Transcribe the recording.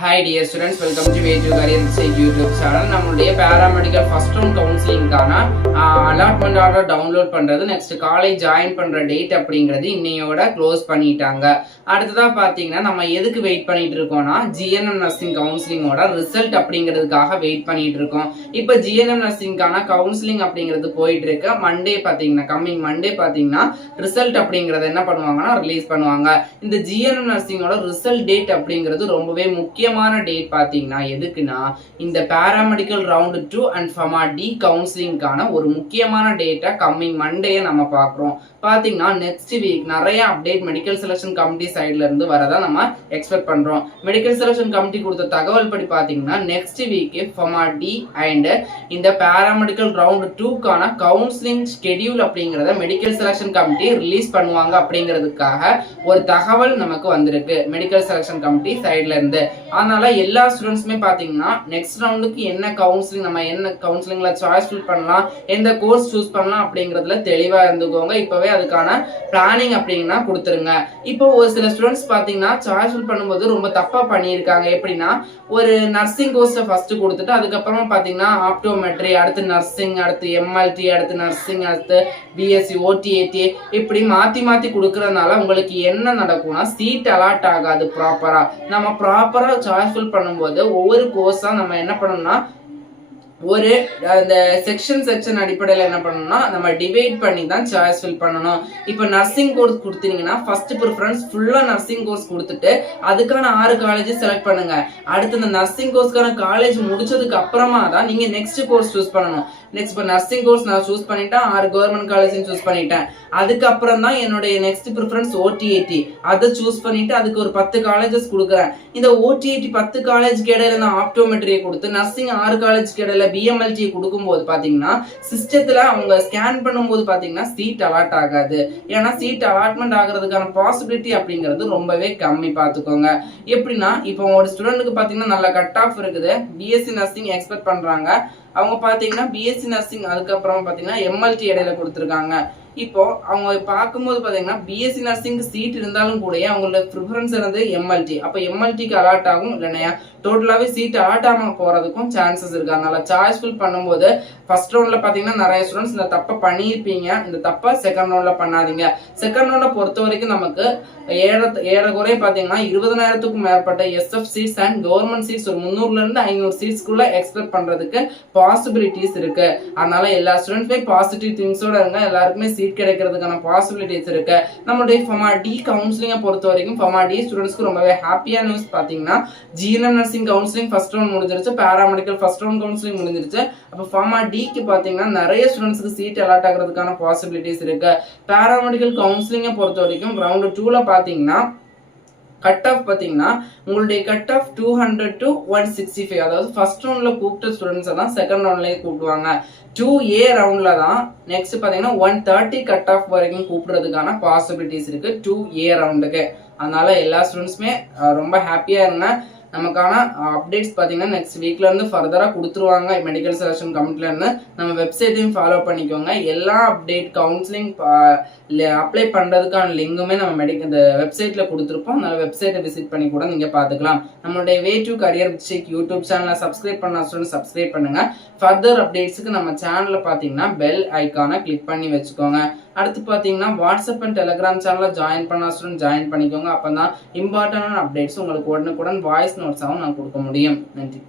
Hi dear students, welcome to Way to Career YouTube channel. நம்மளுடைய paramedical first round counseling-கான allotment order download பண்றது next college join பண்ற date அப்படிங்கிறது இன்னையோட close பண்ணிட்டாங்க. அடுத்ததா பாத்தீங்கன்னா நம்ம எதுக்கு வெயிட் பண்ணிட்டு இருக்கோம்னா GNM நர்சிங் கவுன்சிலிங்கோட ரிசல்ட் அப்படிங்கிறதுக்காக வெயிட் பண்ணிட்டு இருக்கோம். இப்போ GNM நர்சிங்கான கவுன்சிலிங் அப்படிங்கிறது போயிட்டு இருக்கு. மண்டே பாத்தீங்கன்னா கம்மிங் மண்டே பாத்தீங்கன்னா ரிசல்ட் அப்படிங்கறத என்ன பண்ணுவாங்கன்னா ரிலீஸ் பண்ணுவாங்க. இந்த GNM நர்சிங்கோட ரிசல்ட் டேட் அப்படிங்கிறது ரொம்பவே முக்கியமான டேட் பாத்தீங்கன்னா எதுக்குன்னா இந்த பாராமெடிக்கல் ரவுண்ட் 2 அண்ட் ஃபமா டி கவுன்சிலிங்கான ஒரு முக்கியமான டேட்டா கம்மிங் மண்டே நம்ம பார்க்குறோம். பாத்தீங்கன்னா நெக்ஸ்ட் வீக் நிறைய அப்டேட் மெடிக்கல் செலக்ஷன் கமிட்டி சைட்ல இருந்து வரதா நம்ம எக்ஸ்பெக்ட் பண்றோம். மெடிக்கல் செலக்ஷன் கமிட்டி கொடுத்த தகவல் படி பாத்தீங்கன்னா நெக்ஸ்ட் வீக் ஃபமா டி அண்ட் இந்த பாராமெடிக்கல் ரவுண்ட் 2க்கான கவுன்சிலிங் ஷெட்யூல் அப்படிங்கறத மெடிக்கல் செலக்ஷன் கமிட்டி ரிலீஸ் பண்ணுவாங்க அப்படிங்கிறதுக்காக ஒரு தகவல் நமக்கு வந்திருக்கு மெடிக்கல் செலக்ஷன் கமிட்டி சைட்ல இருந்து. அதனால எல்லா ஸ்டூடெண்ட்ஸுமே பாத்தீங்கன்னா நெக்ஸ்ட் ரவுண்டுக்கு என்ன கவுன்சிலிங் நம்ம என்ன கவுன்சிலிங்ல சாய்ஸ் ஃபில் பண்ணலாம் எந்த கோர்ஸ் சூஸ் பண்ணலாம் அப்படிங்கறதுல தெளிவா இருந்துக்கோங்க. இப்பவே அதுக்கான பிளானிங் அப்படின்னா கொடுத்துருங்க. இப்போ ஒரு சில ஸ்டூடெண்ட்ஸ் பாத்தீங்கன்னா சாய்ஸ் ஃபில் பண்ணும்போது ரொம்ப தப்பா பண்ணியிருக்காங்க. எப்படின்னா ஒரு நர்சிங் கோர்ஸை ஃபர்ஸ்ட் கொடுத்துட்டு அதுக்கப்புறமா பாத்தீங்கன்னா ஆப்டோமெட்ரி, அடுத்து நர்சிங், அடுத்து MLT, அடுத்து நர்சிங், அடுத்து BSc OTAT இப்படி மாத்தி மாத்தி கொடுக்கறதுனால உங்களுக்கு என்ன நடக்கும்னா சீட் அலாட் ஆகாது ப்ராப்பரா. நம்ம ப்ராப்பரா சாய்ஸ் ஃபில் பண்ணும்போது ஒவ்வொரு கோர்ஸா நம்ம என்ன பண்ணணும்னா ஒரு அந்த செக்ஷன் அடிப்படையில் என்ன பண்ணணும்னா நம்ம டிவைட் பண்ணி தான் சாய்ஸ் ஃபில் பண்ணணும். இப்போ நர்சிங் கோர்ஸ் கொடுத்தீங்கன்னா ஃபர்ஸ்ட் ப்ரிஃபரன்ஸ் ஃபுல்லா நர்சிங் கோர்ஸ் கொடுத்துட்டு அதுக்கான 6 காலேஜ் செலக்ட் பண்ணுங்க. அடுத்து இந்த நர்சிங் கோர்ஸ்க்கான காலேஜ் முடிச்சதுக்கு அப்புறமா தான் நீங்க நெக்ஸ்ட் கோர்ஸ் சூஸ் பண்ணணும். நெக்ஸ்ட் இப்போ நர்சிங் கோர்ஸ் நான் சூஸ் பண்ணிட்டேன், 6 கவர்மெண்ட் காலேஜ் சூஸ் பண்ணிட்டேன். அதுக்கப்புறம் தான் என்னுடைய நெக்ஸ்ட் ப்ரிஃபரன்ஸ் OTAT அதை சூஸ் பண்ணிட்டு அதுக்கு ஒரு 10 காலேஜஸ் கொடுக்குறேன். இந்த OTAT 10 காலேஜ் இடையில நான் ஆப்டோமெட்ரியை கொடுத்து நர்சிங் 6 காலேஜ் இடையில BMLT கொடுக்கும்போது பாத்தீங்கன்னா சிஸ்டத்துல அவங்க ஸ்கேன் பண்ணும்போது பாத்தீங்கன்னா சீட் அலாட் ஆகாது. ஏன்னா சீட் அலாட்மெண்ட் ஆகிறதுக்கான பாசிபிலிட்டி அப்படிங்கிறது ரொம்பவே கம்மி பார்த்துக்கோங்க. எப்படின்னா இப்போ ஒரு ஸ்டூடெண்ட்டுக்கு பாத்தீங்கன்னா நல்ல கட் ஆஃப் இருக்குது, BSc நர்சிங் எக்ஸ்பெக்ட் பண்றாங்க. அவங்க பாத்தீங்கன்னா BSc நர்சிங் அதுக்கப்புறம் பாத்தீங்கன்னா MLT இடையில கொடுத்துருக்காங்க. இப்போ அவங்க பார்க்கும்போது பாத்தீங்கன்னா BSc நர்சிங் சீட் இருந்தாலும் கூட அவங்களோட ப்ரிஃபரன்ஸ் இருந்து MLT. அப்ப MLTக்கு அலாட் ஆகும், இல்லைன்னா டோட்டலாவே சீட் அலாட் ஆகாம போறதுக்கும் சான்சஸ் இருக்கு. அதனால சாய்ஸ் ஃபில் பண்ணும்போது ஃபர்ஸ்ட் ரவுண்ட்ல பாத்தீங்கன்னா நிறைய ஸ்டூடெண்ட்ஸ் இந்த தப்பை பண்ணியிருப்பீங்க. இந்த தப்பை செகண்ட் ரவுண்ட்ல பண்ணாதீங்க. செகண்ட் ரவுண்ட பொறுத்த வரைக்கும் நமக்கு ஏறக்குறைய பாத்தீங்கன்னா 20,000க்கும் மேற்பட்ட SF seats and government seats ஒரு 300ல இருந்து 500 சீட்ஸ்க்குள்ள எக்ஸ்பெக்ட் பண்றதுக்கு பாசிபிலிட்டிஸ் இருக்கு. அதனால எல்லா ஸ்டூடெண்ட்ஸுமே பாசிட்டிவ் திங்ஸோட இருங்க. எல்லாருக்குமே சீட் கிடைக்கிறதுக்கான பாசிபிலிட்டிஸ் இருக்கு. நம்மளுடைய ஃபமா டி கவுன்சிலிங்கை பொறுத்த வரைக்கும் ஃபமா டி ஸ்டூடெண்ட்ஸ்க்கு ரொம்பவே ஹாப்பியான நியூஸ் பாத்தீங்கன்னா GNM nursing counselling first round முடிஞ்சிருச்சு, பாராமெடிக்கல் ஃபர்ஸ்ட் ரவுண்ட் கவுன்சிலிங் முடிஞ்சிருச்சு. அப்ப ஃபமா டிக்கு பாத்தீங்கன்னா நிறைய ஸ்டூடெண்ட்ஸ்க்கு சீட் அலாட் ஆகிறதுக்கான பாசிபிலிட்டிஸ் இருக்கு. பாராமெடிக்கல் கவுன்சிலிங்கை பொறுத்த வரைக்கும் ரவுண்ட் 2ல பாத்தீங்கன்னா கட் ஆஃப் பாத்தீங்கன்னா உங்களுடைய கட் ஆஃப் 200 to 165. அதாவது ஃபர்ஸ்ட் ரவுண்ட்ல கூப்பிட்ட ஸ்டூடெண்ட்ஸ் தான் செகண்ட் ரவுண்ட்லயே கூப்பிடுவாங்க. 2A ரவுண்ட்ல தான் நெக்ஸ்ட் பாத்தீங்கன்னா 130 கட் ஆஃப் வரைக்கும் கூப்பிடுறதுக்கான பாசிபிலிட்டிஸ் இருக்கு 2A ரவுண்டுக்கு. அதனால எல்லா ஸ்டூடெண்ட்ஸுமே ரொம்ப ஹாப்பியா இருங்க. நமக்கான அப்டேட்ஸ் பாத்தீங்கன்னா நெக்ஸ்ட் வீக்ல இருந்து ஃபர்தரா கொடுத்துருவாங்க மெடிக்கல் செலக்ஷன் கமிட்டில இருந்து. நம்ம வெப்சைட்டையும் ஃபாலோ பண்ணிக்கோங்க. எல்லா அப்டேட் கவுன்சிலிங் அப்ளை பண்றதுக்கான லிங்குமே நம்ம இந்த வெப்சைட்ல கொடுத்துருப்போம். அதனால வெப்சைட்டை விசிட் பண்ணி கூட நீங்க பாத்துக்கலாம். நம்மளுடைய way to career with YouTube சேனலை சப்ஸ்கிரைப் பண்ண ஸ்டூடெண்ட் சப்ஸ்கிரைப் பண்ணுங்க. ஃபர்தர் அப்டேட்ஸ்க்கு நம்ம சேனல்ல பாத்தீங்கன்னா பெல் ஐக்கானை கிளிக் பண்ணி வச்சுக்கோங்க. அடுத்து பாத்தீங்கன்னா வாட்ஸ்அப் அண்ட் டெலிகிராம் சேனல்ல ஜாயின் பண்ண ஸ்டூடெண்ட் ஜாயின் பண்ணிக்கோங்க. அப்பதான் இம்பார்ட்டன்டான அப்டேட்ஸ் உங்களுக்கு உடனுக்குடன் வாய்ஸ் நோட்ஸாகவும் நான் கொடுக்க முடியும். நன்றி.